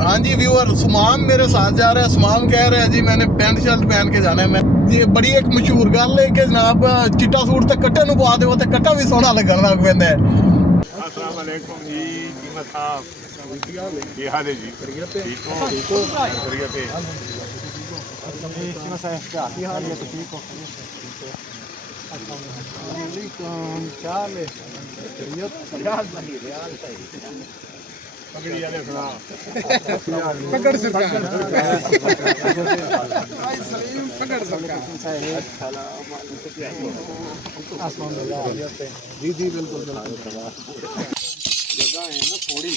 हाँ जी व्यूअर, सुमाम मेरे साथ जा रहा है। सुमाम कह रहा है जी मैंने पैंट शर्ट पहन के जाना है। मैं ये बड़ी एक मशहूर गल है कि जनाब चिट्टा सूट ते कट्टे नूं पा देवो ते कट्टा भी सोहना लगन लग पैंदा है। अस्सलाम वालेकुम जी, कीमत साहब की हाल है जी? ठीक हो? बढ़िया पे कीमत साहब क्या हाल है? ठीक हो? पकड़ी वाले सुना पकड़ सरकार पकड़ सरकार जी जी बिल्कुल जगह है ना थोड़ी।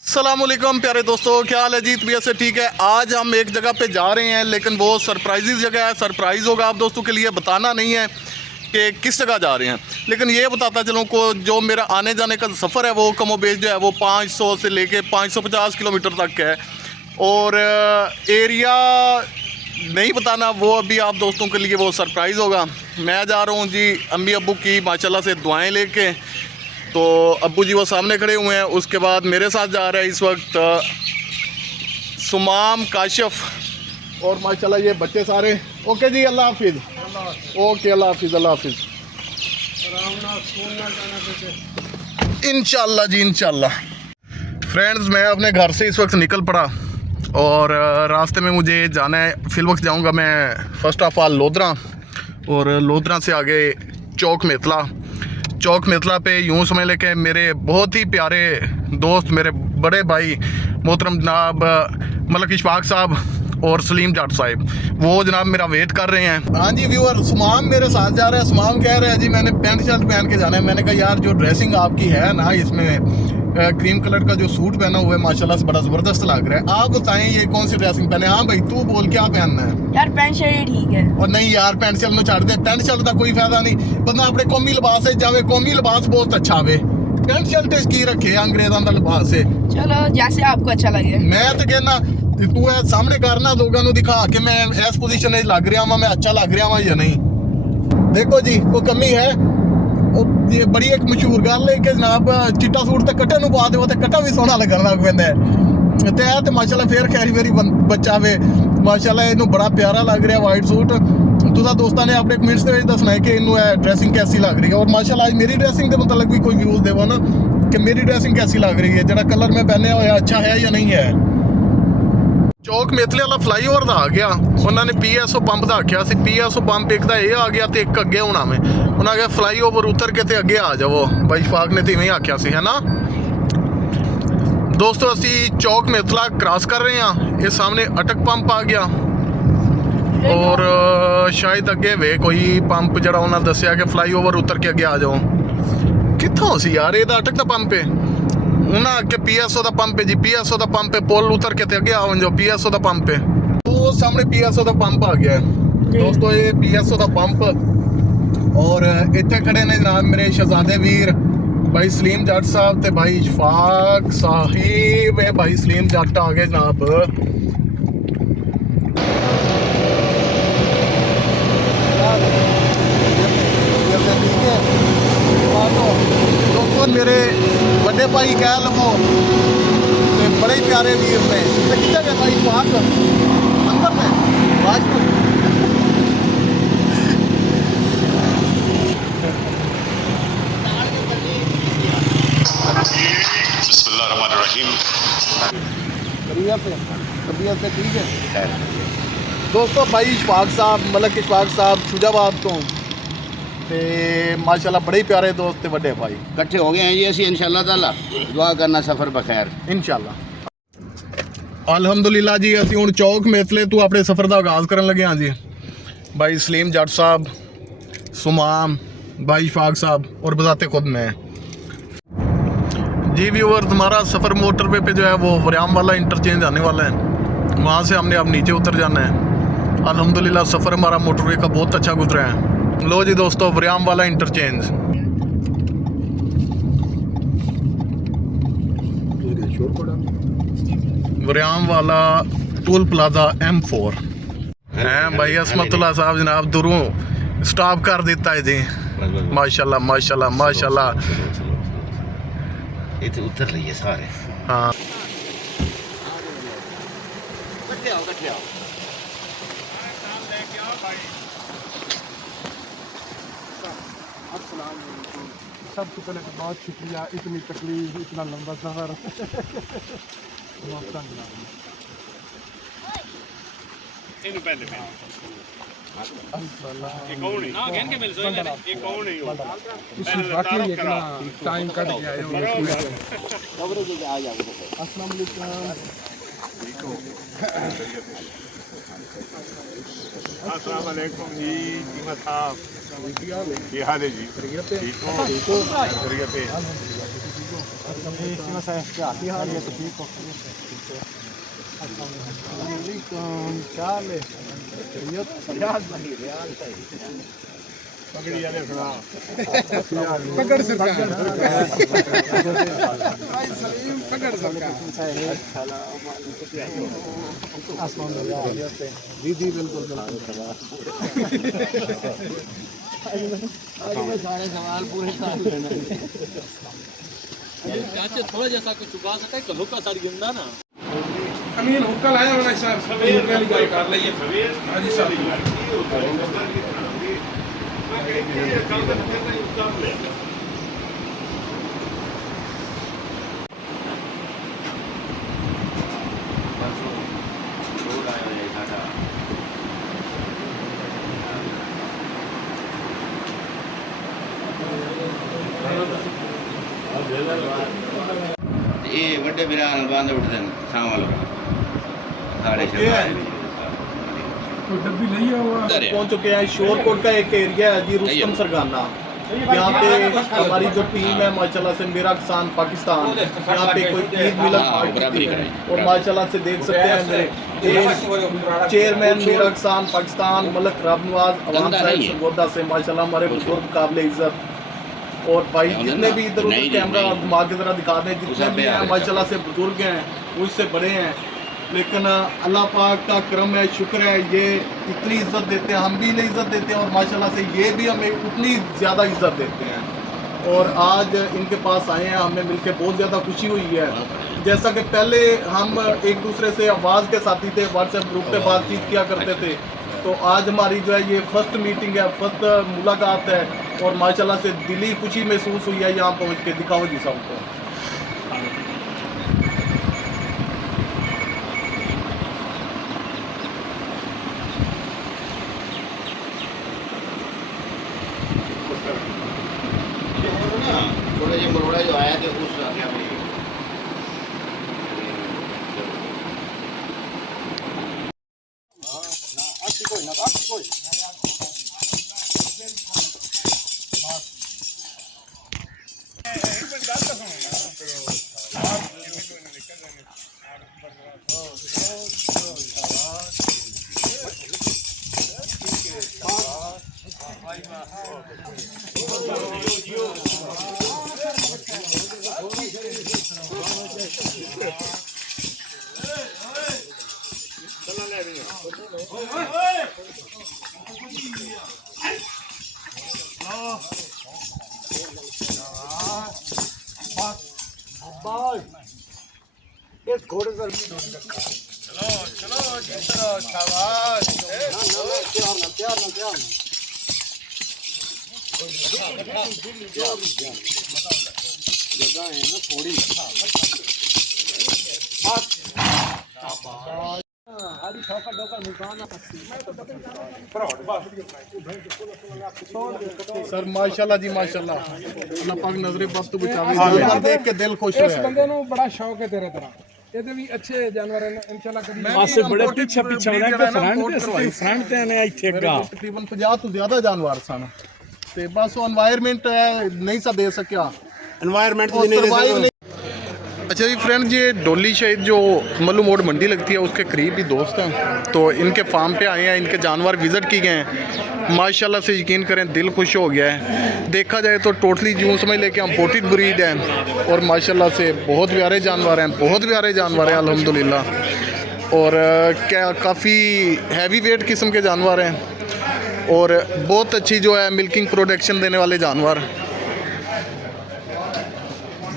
अस्सलामुअलैकुम प्यारे दोस्तों, क्या हाल है जी? तबीयत से ठीक है? आज हम एक जगह पे जा रहे हैं, लेकिन वो सरप्राइज़ जगह है। सरप्राइज़ होगा आप दोस्तों के लिए, बताना नहीं है कि किस जगह जा रहे हैं, लेकिन ये बताता चलूँ को जो मेरा आने जाने का सफ़र है वो कमो बेश जो है वो 500 से लेके 550 किलोमीटर तक है। और एरिया नहीं बताना, वो अभी आप दोस्तों के लिए वो सरप्राइज़ होगा। मैं जा रहा हूँ जी अम्मी अब्बू की माशाल्लाह से दुआएं लेके। तो अब्बू जी वो सामने खड़े हुए हैं। उसके बाद मेरे साथ जा रहा है इस वक्त सुमाम, काशिफ और माशाल्लाह ये बच्चे सारे। ओके जी, अल्लाह हाफिज़। ओके, अल्लाह हाफिज़, अल्लाह हाफिज़। इंशाल्लाह जी, इंशाल्लाह। फ्रेंड्स, मैं अपने घर से इस वक्त निकल पड़ा और रास्ते में मुझे जाना है। फिल वक्त जाऊँगा मैं फ़र्स्ट ऑफ ऑल लोधरा, और लोधरा से आगे चौक मेतला। चौक मेतला पे यूँ समझ लें कि मेरे बहुत ही प्यारे दोस्त, मेरे बड़े भाई मोहतरम जनाब मलक इशफाक साहब और सलीम जाट साहब, वो जनाब मेरा वेट कर रहे हैं। हाँ जी व्यूअर, सुमाम मेरे साथ जा रहा है। सुमाम कह रहा है जी मैंने पैंट शर्ट पहन के जाना है। मैंने कहा यार जो ड्रेसिंग आपकी है ना, इसमें क्रीम कलर का जो सूट पहना हुआ है माशाल्लाह से बड़ा ज़बरदस्त लग रहा है। आप बताएं ये कौन सी ड्रेसिंग पहने? हाँ भाई तू बोल, क्या पहनना है? यार पैंट शर्ट ही ठीक है। और नहीं यार पैंट शर्ट में छड़ दे, पैंट शर्ट का कोई फायदा नहीं। बंदा अपने कौमी लिबास से जावे, कौमी लिबास बहुत अच्छा वे। पैंट शर्ट की रखे अंग्रेजों का लिबास है। चलो जैसे आपको अच्छा लगे। मैं तो कहना तू है सामने करना, लोगों को दिखा के मैं इस पोजीशन में लग रहा हूँ, मैं अच्छा लग रहा हूँ या नहीं। देखो जी कोई कमी है। ये बड़ी एक मशहूर गल है कि जनाब चिट्टा सूट ते कट्टे नूं पा देवो ते कट्टा भी सोहना लगन लग पैंदा है। ते माशाल्लाह फिर खैरी वेरी बच्चा वे माशाल्लाह, इनू बड़ा प्यारा लग रहा वाइट सूट। तुसा दोस्तों ने अपने कमेंट्स में दसना है कि इनू ड्रेसिंग कैसी लग रही है। और माशाल्लाह आज मेरी ड्रेसिंग के मतलब भी कोई व्यूज़ देवो ना कि मेरी ड्रेसिंग कैसी लग रही है, जो कलर मैं पहने हुआ अच्छा है या नहीं है। चौक मेतले वाला फ्लाईओवर आ गया, उन्होंने PSO पंप का आख्या सी। PSO पंप एक तो यह आ गया तो एक अगे होना में, उन्हें आख्या फ्लाईओवर उतर के ते अगे आ जाओ। भाई फाक ने तो इवें आख्या सी, है ना दोस्तों। असी चौक मेतला क्रॉस कर रहे हैं, ये सामने अटक पंप आ गया और शायद अगे वे कोई पंप जरा उन्हें दसिया कि फ्लाईओवर उतर के अगे आ जाओ। कितों सी यार, ये तो अटक का पंप है। उन्हें के PSO का पंप है जी, PSO का पंप है। पुल उतर के अगे आओ जो PSO का पंप है, वो सामने PSO का पंप आ गया है दोस्तों। ये PSO का पंप, और इतने खड़े ने जनाब मेरे शहजादे वीर भाई सलीम जट साहब ते भाई इशफाक साहिब। भाई सलीम जट आ गए जनाब। दोस्तों मेरे बड़े भाई कह लवो ते बड़े प्यारे वीर ने कितना गया भाई बात अंदर में बात तबीयत से ठीक है दोस्तों। भाई इशफाक साहब, मलक इशफाक साहब शुजाबाद तो ते माशाल्लाह बड़े ही प्यारे दोस्त ते बड़े भाई इकट्ठे हो गए हैं जी। असी इंशाल्लाह ताला दुआ करना सफ़र बखैर इंशाल्लाह। अल्हम्दुलिल्लाह जी, असी हुण चौक मेतले तू अपने सफ़र का आगाज़ करन लगे हाँ जी। भाई सलीम जट साहब, सुमाम, भाई इशफाक साहब और बजाते खुद मैं जी। व्यूअर्स, हमारा सफ़र मोटरवे पे जो है वो वरियाम वाला इंटरचेंज आने वाला है, वहाँ से हमने अब नीचे उतर जाना है। अल्हम्दुलिल्लाह सफ़र हमारा मोटरवे का बहुत अच्छा गुजरा है। लो जी दोस्तों, वरियाम वाला इंटरचेंज। वरियाम वाला टोल प्लाजा M4 हैं भाई। असमतुल्लाह साहब जनाब दूरों स्टॉप कर देता है जी। माशाल्लाह माशाल्लाह माशाल्लाह। इतने उतर रही है सारे। हाँ कट्ठे आओ। सबसे पहले तो बहुत शुक्रिया, इतनी तकलीफ, इतना लंबा सफ़र। ਇਹਨੂੰ ਪਹਿਲੇ ਮੈਂ ਇਹ ਕੌਣ ਹੈ ਨਾ ਕਹਿਣ ਕੇ ਮਿਲ ਸੋ ਇਹ ਕੌਣ ਹੈ ਉਹ वाकई इतना टाइम कट गया है। अस्सलाम वालेकुम। अस्सलाम वालेकुम जी कीमत साहब ਕੀ ਹਾਲ ਹੈ ਜੀ ਠੀਕ ਹੋ ਖੈਰੀਅਤ ਹੈ सीमा साहब क्या हाल है? ठीक हो? अस्सलाम वालेकुम। क्या हाल है? ਪਗੜੀ ਵਾਲੇ ਖੜਾ पकड़ सरकार। सलीम पकड़ सरकार। जी जी बिल्कुल सारे सवाल पूरे थोड़ा जैसा कुछ चुका सकता है कलो का सारी गिंदा ना अमीन हुक्का लाया होना सर सवेर वाली गल कर लईए। हां जी साहब ये बड़े बिरान बांध उठते हैं शाम वालों साढ़े तो डब्बी नहीं हुआ। पहुंच चुके हैं। शोरकोट का एक एरिया है जी, रुस्तम सरगाना। यहाँ पे हमारी जो टीम है माशाल्लाह से मेरा किसान पाकिस्तान, यहाँ पे कोई ईद मिलन पार्टी थी और माशाल्लाह से देख सकते हैं मेरे चेयरमैन मेरा किसान पाकिस्तान मलक रब नवाज अवाम साहब सरगोदा से माशाल्लाह हमारे बुजुर्ग काबिल इज्जत। और भाई जितने भी इधर उधर कैमरा घुमा के जरा दिखा दें, जितने भी हैं माशाल्लाह से बुजुर्ग हैं, मुझसे बड़े हैं, लेकिन अल्लाह पाक का करम है, शुक्र है, ये इतनी इज्जत देते हैं, हम भी इन्हें इज्जत देते हैं और माशाल्लाह से ये भी हमें उतनी ज़्यादा इज्जत देते हैं। और आज इनके पास आए हैं, हमें मिलकर बहुत ज़्यादा खुशी हुई है। जैसा कि पहले हम एक दूसरे से आवाज़ के साथी थे, व्हाट्सएप ग्रुप पे बातचीत किया करते थे, तो आज हमारी जो है ये फर्स्ट मीटिंग है, फर्स्ट मुलाकात है और माशाल्लाह से दिली खुशी महसूस हुई है यहाँ पहुँच के। दिखाओ जी सबको। थोड़े जो मरोड़ा जो आया थे उस क्या सर माशाल्लाह जी माशाल्लाह, अल्लाह पाक नजरे बस तो बचावे। जानवर देख के दिल खुश इस होया। बंदे ਨੂੰ ਬੜਾ ਸ਼ੌਕ ਹੈ ਤੇਰੇ ਤਰ੍ਹਾਂ। ਇਹਦੇ ਵੀ ਅੱਛੇ ਜਾਨਵਰ ਨੇ इंशाल्लाह कभी पासे बड़े पीछे पीछे होने के फ्रंट ते ने ਇੱਥੇ ਗਾ तकरीबन 50 ਤੋਂ ਜ਼ਿਆਦਾ ਜਾਨਵਰ ਸਨ ਤੇ ਬਸ ਉਹ এনवायरमेंट नहीं सा दे सकिया, এনवायरमेंट और survive नहीं। अच्छा जी फ्रेंड, ये डोली शहीद जो मल्लू मोड़ मंडी लगती है उसके करीब ही दोस्त हैं, तो इनके फार्म पे आए हैं, इनके जानवर विज़िट किए गए हैं। माशाल्लाह से यकीन करें दिल खुश हो गया है। देखा जाए तो टोटली यूँ समझ लेके हम पोटेड ब्रीड हैं और माशाल्लाह से बहुत प्यारे जानवर हैं, बहुत प्यारे जानवर हैं अल्हम्दुलिल्लाह। और क्या काफ़ी हैवी वेट किस्म के जानवर हैं और बहुत अच्छी जो है मिल्किंग प्रोडक्शन देने वाले जानवर।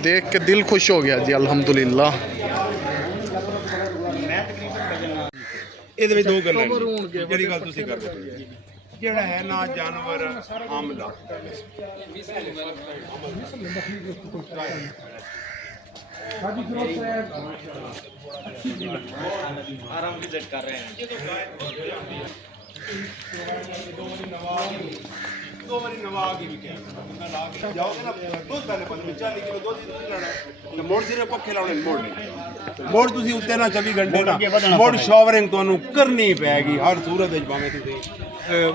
देख के दिल खुश हो गया जी अल्हम्दुलिल्लाह। ਇਹਦੇ ਵਿੱਚ ਦੋ ਗੱਲਾਂ ਨੇ ਜਿਹੜੀ ਗੱਲ ਤੁਸੀਂ ਕਰਦੇ ਪਏ ਜਿਹੜਾ ਹੈ ਨਾ ਜਾਨਵਰ ਆਮਲਾ आराम की जज कर रहे हैं। दो बारी नवा के भी क्या बंदा ला के जाओगे ना दूध पहले 40 किलो दूध नहीं लेना ਤੇ ਮੋੜ ਸਿਰਫ ਪੱਖੇ ਲਾਉਣੇ ਮੋੜ ਨਹੀਂ ਮੋੜ ਤੁਸੀਂ ਉੱਤੇ ਨਾ 24 ਘੰਟੇ ਨਾ ਮੋੜ ਸ਼ਾਵਰਿੰਗ ਤੁਹਾਨੂੰ ਕਰਨੀ ਪੈਗੀ ਹਰ ਸੂਰਤ ਵਿੱਚ ਭਾਵੇਂ ਤੁਸੀਂ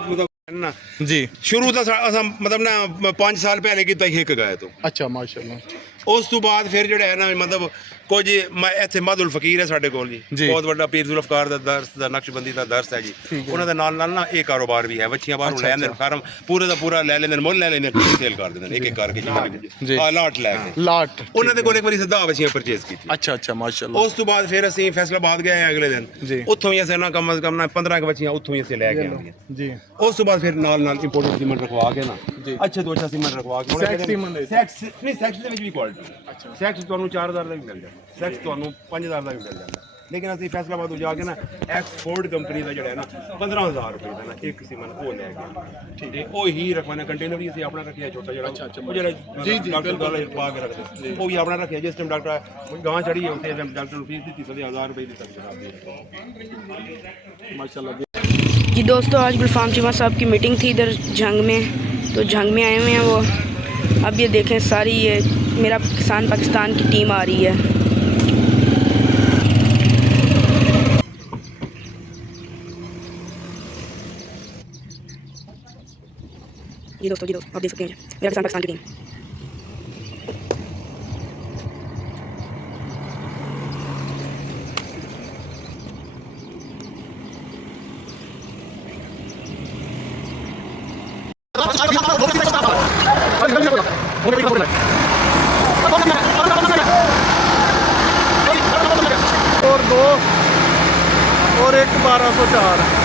ਮਤਲਬ ਨਾ जी ਸ਼ੁਰੂ ਤਾਂ ਅਸਾਂ ਮਤਲਬ ਨਾ 5 ਸਾਲ ਪਹਿਲੇ ਕੀਤਾ ਸੀ ਇੱਕ ਗਾਇ ਤੋਂ अच्छा माशाल्लाह। ਉਸ ਤੋਂ ਬਾਅਦ ਫਿਰ ਜਿਹੜਾ ਹੈ ਨਾ ਮਤਲਬ ਕੁਝ ਮੈਂ ਇੱਥੇ ਮਾਦੁਲ ਫਕੀਰ ਹੈ ਸਾਡੇ ਕੋਲ ਜੀ ਜੀ। ਬਹੁਤ ਵੱਡਾ ਪੀਰ ਜ਼ੁਲਫਕਾਰ ਦਾ ਦਰਸ ਦਾ ਨਕਸ਼ਬੰਦੀ ਦਾ ਦਰਸ ਹੈ ਜੀ ਉਹਨਾਂ ਦੇ ਨਾਲ ਨਾਲ ਨਾ ਇਹ ਕਾਰੋਬਾਰ ਵੀ ਹੈ ਵੱਛੀਆਂ ਬਾਹਰੋਂ ਲੈ ਆਉਂਦੇ ਨੇ ਫਾਰਮ ਪੂਰੇ ਦਾ ਪੂਰਾ ਲੈ ਲੈਂਦੇ ਨੇ ਮੁੱਲ ਲੈ ਲੈਂਦੇ ਨੇ ਸੇਲ ਕਰ ਦਿੰਦੇ ਨੇ ਇੱਕ ਇੱਕ ਕਰਕੇ ਜੀ। ਜੀ ਲਾਟ ਲੈ ਕੇ लाट ਉਹਨਾਂ ਦੇ ਕੋਲ ਇੱਕ ਵਾਰੀ ਸਿੱਧਾ ਵੱਛੀਆਂ ਪਰਚੇਸ ਕੀਤੀ अच्छा अच्छा माशाल्लाह। ਉਸ ਤੋਂ ਬਾਅਦ ਫਿਰ ਅਸੀਂ ਫੈਸਲਾਬਾਦ ਗਏ ਅਗਲੇ ਦਿਨ ਜੀ। ਉੱਥੋਂ ਹੀ ਅਸੀਂ ਨਾ ਕਮ ਕਮ ਨਾ 15 ਕੁ ਵੱਛੀਆਂ ਉੱਥੋਂ ਹੀ ਅਸੀਂ ਲੈ ਕੇ ਆਉਂਦੀਆਂ जी ਉਸ ਤੋਂ ਬਾਅਦ ਫਿਰ ਨਾਲ ਨਾਲ ਇੰਪੋਰਟਡ ਸੀਮੈਂਟ ਰਖਵਾ ਕੇ ਨਾ ਜੀ। ਅੱਛੇ ਤੋਂ ਅੱਛਾ ਸੀਮੈਂਟ ਰਖਵਾ ਕੇ ਸੈਕਸ ਸੀਮੈਂਟ ਦੇ ਸੈਕਸ ਨਹੀਂ ਸੈਕਸ ਦੇ ਵਿੱਚ ਵੀ ਕੁਆਲਿਟੀ ਅੱਛਾ ਸੈਕਸ ਤੁਹਾਨੂੰ 4000 ਦਾ ਵੀ ਮਿਲ ਜਾਂਦਾ ਸੈਕਸ ਤੁਹਾਨੂੰ 5000 ਦਾ ਵੀ ਮਿਲ ਜਾਂਦਾ ਲੇਕਿਨ ਅਸੀਂ ਫੈਸਲਾਬਾਦ ਤੋਂ ਜਾ ਕੇ ਨਾ ਐਕਸਪੋਰਟ ਕੰਪਨੀ ਦਾ ਜਿਹੜਾ ਹੈ ਨਾ 15000 ਰੁਪਏ ਦਾ ਨਾ ਇੱਕ ਸੀਮੈਂਟ ਉਹ ਲੈ ਕੇ ਠੀਕ ਹੈ ਉਹ ਹੀ ਰਖਵਾਨਾ ਕੰਟੇਨਰ ਵੀ ਅਸੀਂ ਆਪਣਾ ਰੱਖਿਆ ਛੋਟਾ ਜਿਹੜਾ ਉਹ ਜਿਹੜਾ ਜੀ, ਜੀ, ਡਾਕਟਰ ਦਾ ਪਾ ਕੇ ਰੱਖਦੇ ਉਹ ਵੀ ਆਪਣਾ ਰੱਖਿਆ ਜਿਸ ਟਾਈਮ ਡਾਕਟਰ ਗਾਂ ਚੜੀ ਹੈ ਉੱਥੇ ਡਾਕਟਰ ਨੂੰ ਫੀਸ ਦਿੱਤੀ 1000 ਰੁਪਏ ਦੀ ਤੱਕ ਜਨਾਬ ਦੀ माशाल्लाह। जी दोस्तों, आज गुलफाम चीमा साहब की मीटिंग थी इधर झंग में, तो झंग में आए हुए हैं वो। अब ये देखें सारी ये मेरा किसान पाकिस्तान की टीम आ रही है। जी दोस्तों आप देख सकते हैं मेरा किसान पाकिस्तान की टीम। और 2 और एक 1204